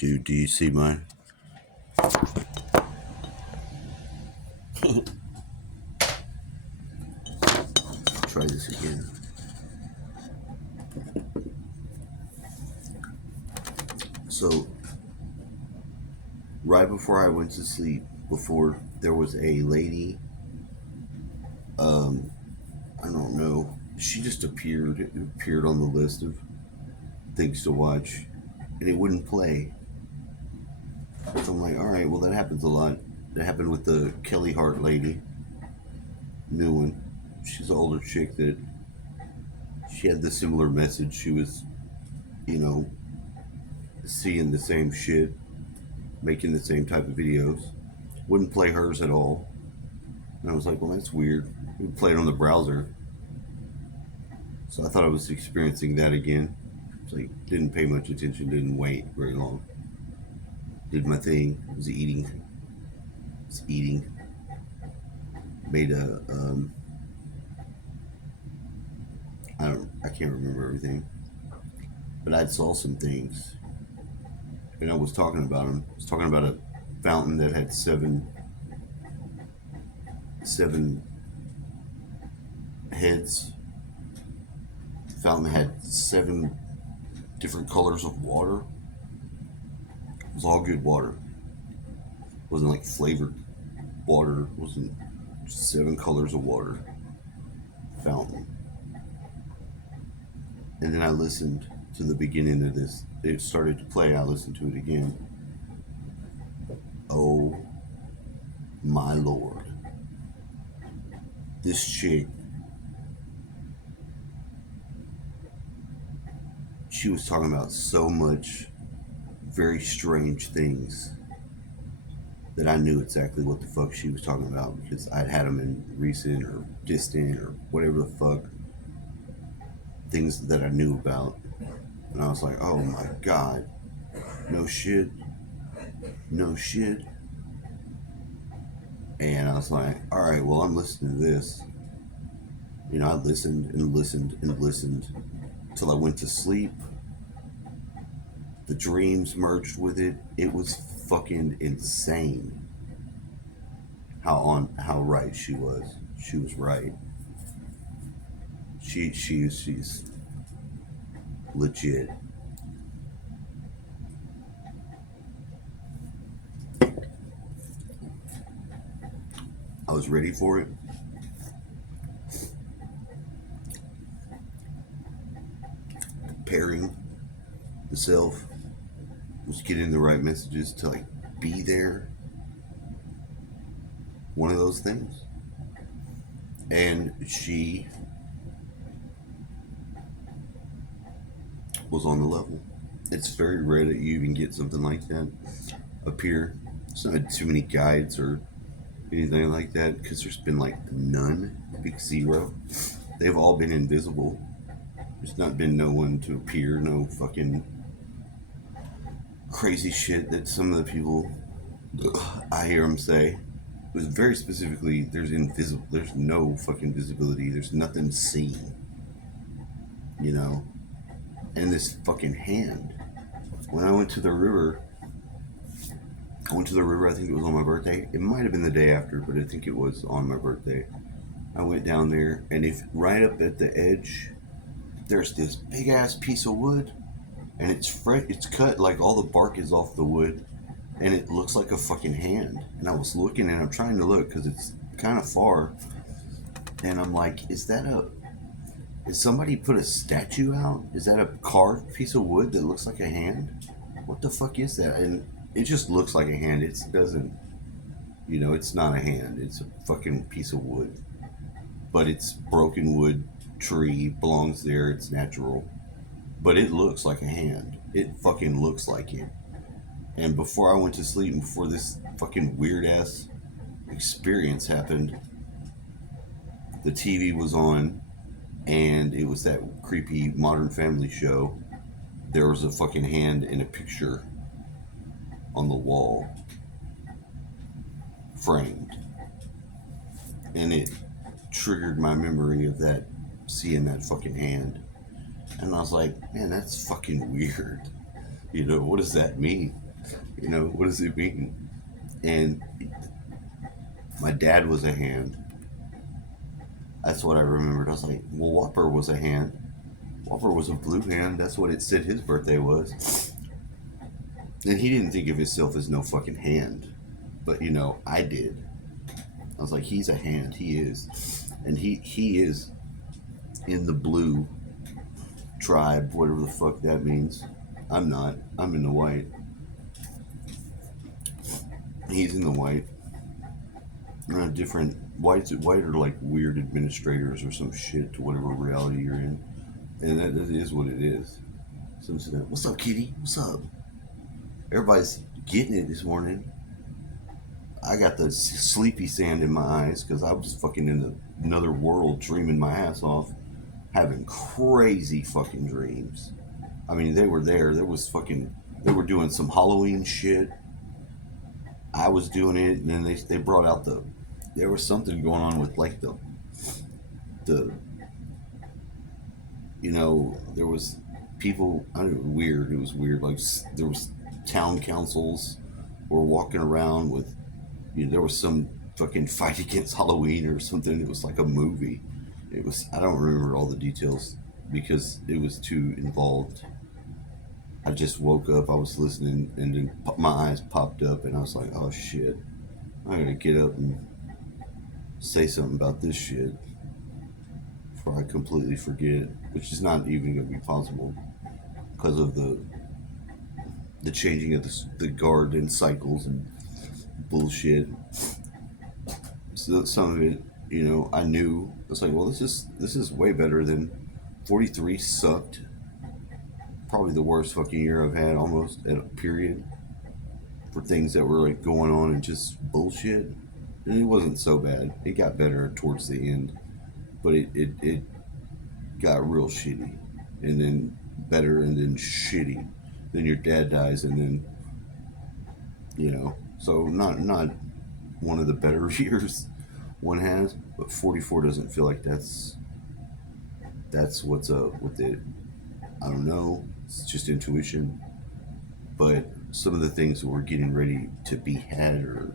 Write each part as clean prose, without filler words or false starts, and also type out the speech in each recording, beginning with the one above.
Dude, do you see mine? Try this again. So, right before I went to sleep, before there was a lady, I don't know, she just appeared. It appeared on the list of things to watch, and it wouldn't play. So I'm like, all right, well, that happens a lot. It happened with the Kelly Hart lady, new one. She's an older chick that she had the similar message. She was, you know, seeing the same shit, making the same type of videos. Wouldn't play hers at all. And I was like, well, that's weird. We would play it on the browser. So I thought I was experiencing that again. It's like, didn't pay much attention, didn't wait very long. Did my thing, was eating. Was eating. Made a, I can't remember everything. But I saw some things. And I was talking about them. I was talking about a fountain that had seven heads. The fountain had 7 different colors of water. It was all good water. It wasn't like flavored water. It wasn't just 7 colors of water. Fountain. And then I listened to the beginning of this. It started to play. I listened to it again. Oh my lord. This chick, she was talking about so much very strange things that I knew exactly what the fuck she was talking about because I'd had them in recent or distant or whatever the fuck things that I knew about. And I was like, oh my god, no shit, no shit. And I was like, all right, well, I'm listening to this. You know, I listened and listened and listened till I went to sleep. The dreams merged with it. It was fucking insane. How right she was. She was right. She's legit. I was ready for it. Preparing myself, was getting the right messages to like be there. One of those things. And she was on the level. It's very rare that you even get something like that up here. There's not too many guides or anything like that because there's been like none, big zero. They've all been invisible. There's not been no one to appear, no fucking crazy shit that some of the people I hear them say. It was very specifically there's invisible. There's no fucking visibility. There's nothing seen. You know, and this fucking hand. When I went to the river, I went to the river. I think it was on my birthday. It might have been the day after, but I think it was on my birthday. I went down there, and if right up at the edge, there's this big ass piece of wood, and it's cut like all the bark is off the wood, and it looks like a fucking hand. And I was looking, and I'm trying to look because it's kind of far, and I'm like, is somebody put a statue out? Is that a carved piece of wood that looks like a hand? What the fuck is that? And it just looks like a hand. It doesn't, it's not a hand. It's a fucking piece of wood. But it's broken wood, tree, belongs there. It's natural. But it looks like a hand. It fucking looks like it. And before I went to sleep and before this fucking weird ass experience happened, the TV was on and it was that creepy Modern Family show. There was a fucking hand in a picture on the wall, framed. And it triggered my memory of that, seeing that fucking hand. And I was like, man, that's fucking weird. What does that mean? You know, what does it mean? And my dad was a hand. That's what I remembered. I was like, well, Whopper was a hand. Whopper was a blue hand. That's what it said his birthday was. And he didn't think of himself as no fucking hand. But, you know, I did. I was like, he's a hand. He is. And he is in the blue tribe, whatever the fuck that means. I'm not. I'm in the white. He's in the white. Different white are like weird administrators or some shit to whatever reality you're in, and that is what it is. So what's up, Kitty? What's up? Everybody's getting it this morning. I got the sleepy sand in my eyes because I was fucking in another world, dreaming my ass off, having crazy fucking dreams. I mean, they were there. There was fucking. They were doing some Halloween shit. I was doing it, and then they brought out the. There was something going on with like the you know, there was people. I don't know, weird. It was weird. Like there was town councils were walking around with. You know, there was some fucking fight against Halloween or something. It was like a movie. It was. I don't remember all the details because it was too involved. I just woke up. I was listening, and then my eyes popped up, and I was like, "Oh shit! I gotta get up and say something about this shit before I completely forget," which is not even gonna be possible because of the changing of the guard and cycles and bullshit. So some of it, you know, I knew. It's like, well, this is way better than 43 sucked. Probably the worst fucking year I've had almost at a period for things that were like going on and just bullshit. And it wasn't so bad. It got better towards the end, but it got real shitty, and then better, and then shitty. Then your dad dies, and then you know. So not one of the better years one has, but 44 doesn't feel like that's what's up with it. I don't know. It's just intuition, but some of the things that we're getting ready to be had or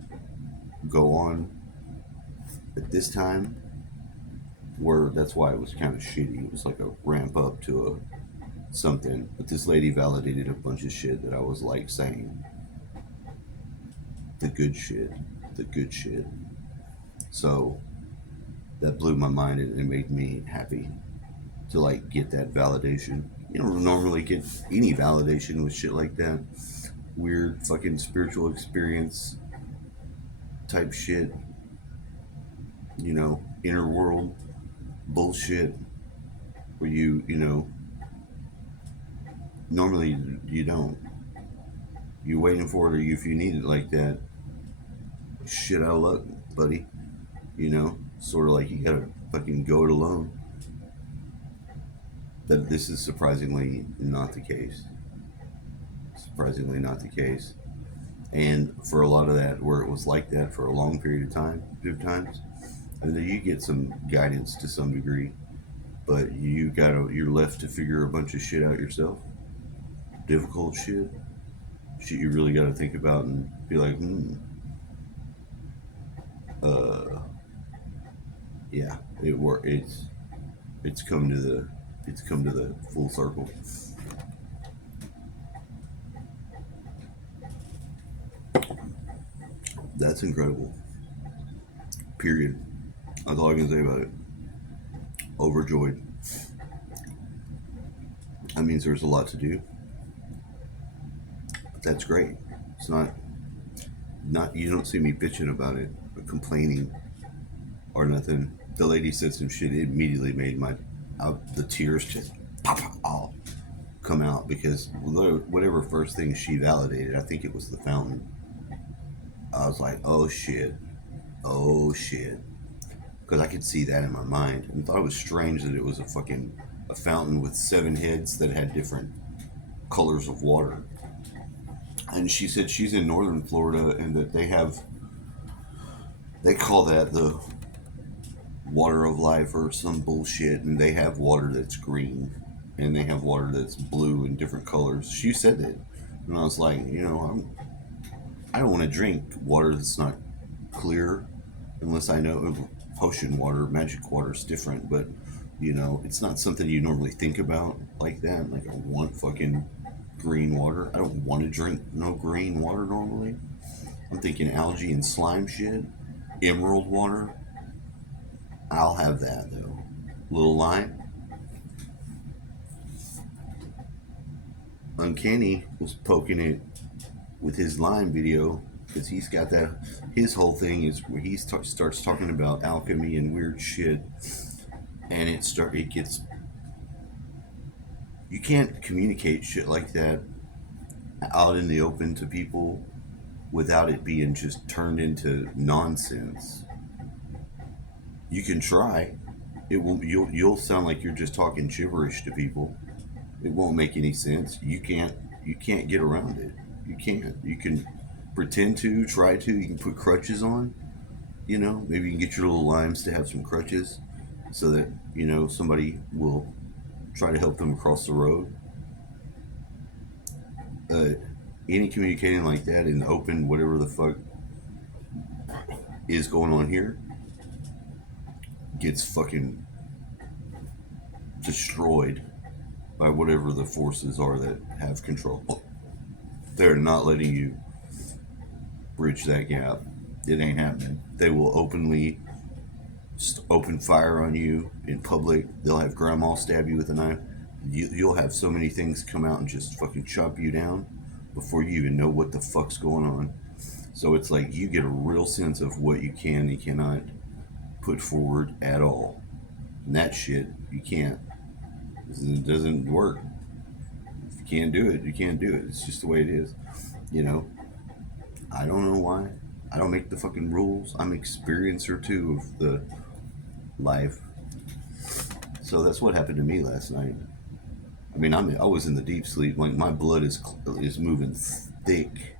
go on at this time were that's why it was kind of shitty. It was like a ramp up to a something. But this lady validated a bunch of shit that I was like saying. The good shit. The good shit. So that blew my mind and it made me happy to like get that validation. You don't normally get any validation with shit like that. Weird fucking spiritual experience type shit. You know, inner world bullshit where you know, normally you don't. You waiting for it, or if you need it like that, shit out of luck, buddy. You know, sort of like you gotta fucking go it alone. But this is surprisingly not the case. Surprisingly not the case. And for a lot of that, where it was like that for a long period of time, few times, and then you get some guidance to some degree, but you're left to figure a bunch of shit out yourself. Difficult shit you really got to think about and be like, uh, yeah, it's come to the full circle. That's incredible. Period. That's all I can say about it. Overjoyed. That means there's a lot to do. But that's great. It's not you don't see me bitching about it or complaining or nothing. The lady said some shit. It immediately made the tears just pop all come out because whatever first thing she validated, I think it was the fountain. I was like, oh shit, because I could see that in my mind and thought it was strange that it was a fountain with 7 heads that had different colors of water. And she said she's in northern Florida and that they call that the water of life or some bullshit, and they have water that's green and they have water that's blue in different colors. She said that, and I was like, you know, I don't want to drink water that's not clear unless I know potion water, magic water is different, but it's not something you normally think about like that. Like, I want fucking green water. I don't want to drink no green water normally. I'm thinking algae and slime shit. Emerald water. I'll have that though. Little lime. Uncanny was poking it with his lime video because he's got that. His whole thing is where he starts talking about alchemy and weird shit, and it gets. You can't communicate shit like that out in the open to people without it being just turned into nonsense. You can try. It will. You'll sound like you're just talking gibberish to people. It won't make any sense. You can't get around it. You can't. You can pretend to, try to. You can put crutches on. Maybe you can get your little limes to have some crutches, so that somebody will try to help them across the road. Any communicating like that in the open, whatever the fuck is going on here, gets fucking destroyed by whatever the forces are that have control. They're not letting you bridge that gap. It ain't happening. They will openly open fire on you in public. They'll have grandma stab you with a knife. You'll have so many things come out and just fucking chop you down before you even know what the fuck's going on. So it's like you get a real sense of what you can and cannot put forward at all. And that shit, you can't. It doesn't work. If you can't do it, you can't do it. It's just the way it is. I don't know why. I don't make the fucking rules. I'm experiencer too of the life. So that's what happened to me last night. I mean, I was in the deep sleep. Like, my blood is moving thick.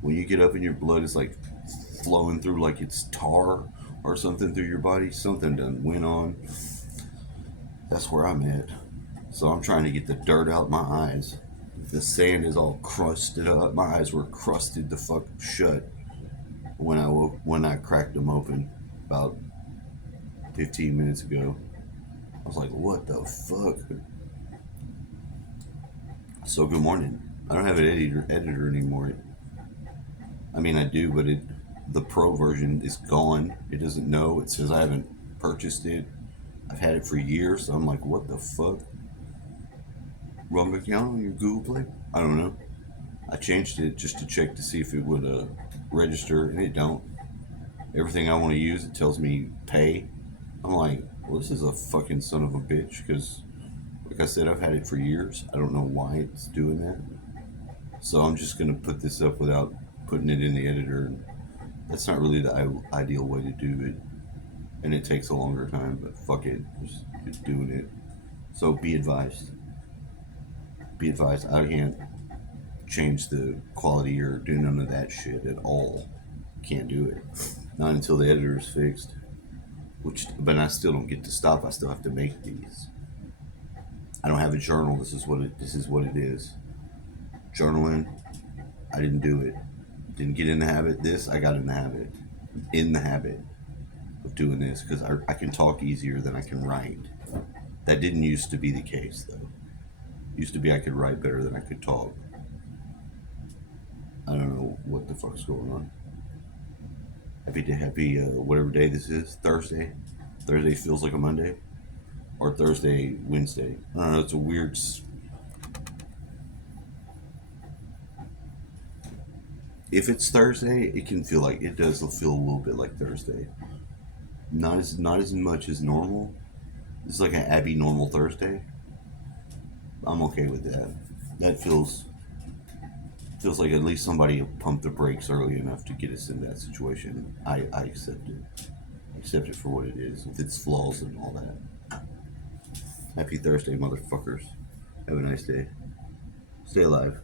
When you get up and your blood is like flowing through like it's tar or something through your body, something done went on. That's where I'm at. So I'm trying to get the dirt out my eyes. The sand is all crusted up. My eyes were crusted the fuck shut when I cracked them open about 15 minutes ago. I was like, what the fuck? So good morning. I don't have an editor anymore. I mean, I do, but the pro version is gone. It doesn't know. It says I haven't purchased it. I've had it for years. So I'm like, what the fuck? Wrong account on your Google Play? I don't know. I changed it just to check to see if it would register, and it don't. Everything I want to use, it tells me pay. I'm like, well, this is a fucking son of a bitch, because like I said, I've had it for years. I don't know why it's doing that. So I'm just going to put this up without putting it in the editor. That's not really the ideal way to do it. And it takes a longer time, but fuck it. Just doing it. So be advised. Be advised, I can't change the quality or do none of that shit at all. Can't do it. Not until the editor is fixed. But I still don't get to stop. I still have to make these. I don't have a journal. This is what it is. Journaling, I didn't do it. Didn't get in the habit. I got in the habit. In the habit of doing this because I can talk easier than I can write. That didn't used to be the case though. Used to be I could write better than I could talk. I don't know what the fuck's going on. Happy whatever day this is. Thursday. Thursday feels like a Monday. Or Thursday, Wednesday. I don't know, it's a weird... If it's Thursday, it can feel like... It does feel a little bit like Thursday. Not as much as normal. It's like an Abby normal Thursday. I'm okay with that. That feels like at least somebody pumped the brakes early enough to get us in that situation. I accept it. I accept it for what it is, with its flaws and all that. Happy Thursday, motherfuckers. Have a nice day. Stay alive.